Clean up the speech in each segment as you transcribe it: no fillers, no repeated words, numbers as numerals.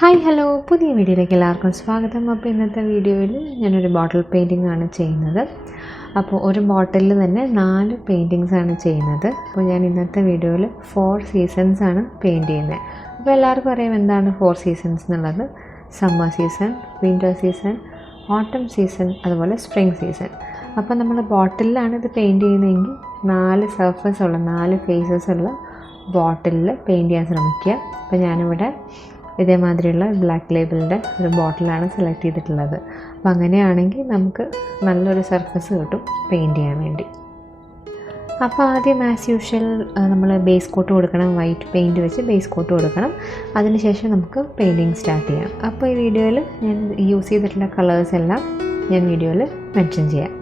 Hi hello പുതിയ വീഡിയോയിലേക്ക് എല്ലാവർക്കും സ്വാഗതം. അപ്പോൾ ഇന്നത്തെ വീഡിയോയിൽ ഞാനൊരു ബോട്ടിൽ പെയിൻറ്റിംഗ് ആണ് ചെയ്യുന്നത്. അപ്പോൾ ഒരു ബോട്ടിലിൽ തന്നെ 4 പെയിൻറ്റിങ്സ് ആണ് ചെയ്യുന്നത്. അപ്പോൾ ഞാൻ ഇന്നത്തെ വീഡിയോയിൽ 4 സീസൺസ് ആണ് പെയിൻറ്റ് ചെയ്യുന്നത്. അപ്പോൾ എല്ലാവർക്കും അറിയാം എന്താണ് 4 സീസൺസ് എന്നുള്ളത്. സമ്മർ സീസൺ, വിൻ്റർ സീസൺ, ഓട്ടം സീസൺ, അതുപോലെ സ്പ്രിംഗ് സീസൺ. അപ്പോൾ നമ്മൾ ബോട്ടിലാണ് ഇത് പെയിൻറ്റ് ചെയ്യുന്നതെങ്കിൽ 4 സർഫസ് ഉള്ള 4 ഫേസസ് ഉള്ള ബോട്ടിലിൽ പെയിൻറ്റ് ചെയ്യാൻ ശ്രമിക്കുക. അപ്പോൾ ഞാനിവിടെ ഇതേമാതിരിയുള്ള ബ്ലാക്ക് ലേബിളിൻ്റെ ഒരു ബോട്ടിലാണ് സെലക്ട് ചെയ്തിട്ടുള്ളത്. അപ്പോൾ അങ്ങനെയാണെങ്കിൽ നമുക്ക് നല്ലൊരു സർഫസ് കിട്ടും പെയിൻറ്റ് ചെയ്യാൻ വേണ്ടി. അപ്പോൾ ആദ്യം ആസ് യൂഷ്വൽ നമ്മൾ ബേസ് കോട്ട് കൊടുക്കണം. വൈറ്റ് പെയിൻറ്റ് വെച്ച് ബേസ് കോട്ട് കൊടുക്കണം. അതിനുശേഷം നമുക്ക് പെയിൻറ്റിങ് സ്റ്റാർട്ട് ചെയ്യാം. അപ്പോൾ ഈ വീഡിയോയിൽ ഞാൻ യൂസ് ചെയ്തിട്ടുള്ള കളേഴ്സ് എല്ലാം ഞാൻ വീഡിയോയിൽ മെൻഷൻ ചെയ്യാം.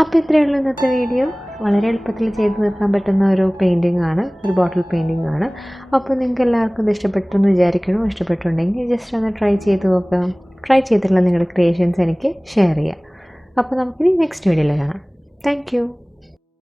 അപ്പോൾ ഇത്രയേ ഉള്ളൂ ഇന്നത്തെ വീഡിയോ. വളരെ എളുപ്പത്തിൽ ചെയ്ത് തീർക്കാൻ പറ്റുന്ന ഒരു പെയിൻറ്റിംഗ് ആണ്, ഒരു ബോട്ടിൽ പെയിൻറ്റിംഗ് ആണ്. അപ്പോൾ നിങ്ങൾക്ക് എല്ലാവർക്കും ഇത് ഇഷ്ടപ്പെട്ടെന്ന് വിചാരിക്കണോ? ഇഷ്ടപ്പെട്ടുണ്ടെങ്കിൽ ജസ്റ്റ് ഒന്ന് ട്രൈ ചെയ്ത് നോക്കാം. ട്രൈ ചെയ്തിട്ടുള്ള നിങ്ങളുടെ ക്രിയേഷൻസ് എനിക്ക് ഷെയർ ചെയ്യാം. അപ്പോൾ നമുക്കിനി നെക്സ്റ്റ് വീഡിയോയിൽ കാണാം. Thank you.